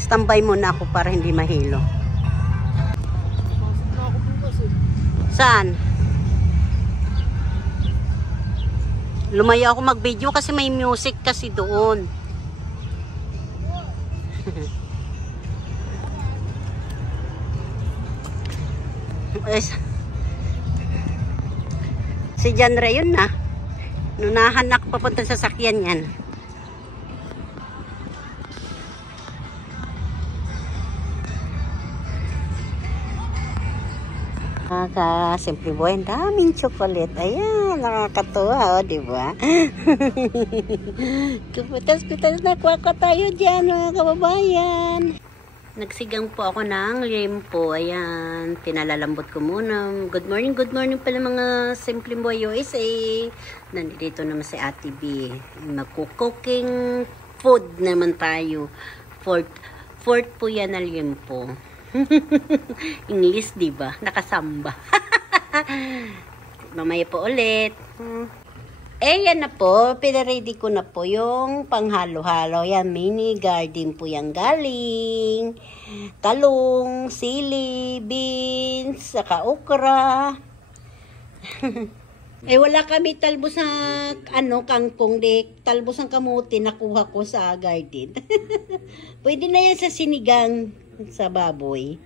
Standby muna ako para hindi mahilo. Saan? Lumayo ako mag-video kasi may music kasi doon. Si John Ray yun na. Nunahan na ako papunta sa sakyan yan. Simple Boy, ang daming chocolate. Ayan, nakakatuwa, o, diba? Kuputas-kutas na kwaka tayo dyan, mga kababayan. Nagsigang po ako ng limpo. Ayan, pinalalambot ko muna. Good morning pala mga Simple Boy USA. Nandito naman si Ate B. Magkukoking food naman tayo. Fourth po yan na limpo. English, diba? Nakasamba. Mamaya po ulit. Yan na po. Pinaready ko na po yung panghalo-halo. Yan, mini garden po yan galing. Talong, sili, beans, saka okra. Wala kami talbos sa kangkong. Talbos ng kamuti nakuha ko sa garden. Pwede na yan sa sinigang sa baboy.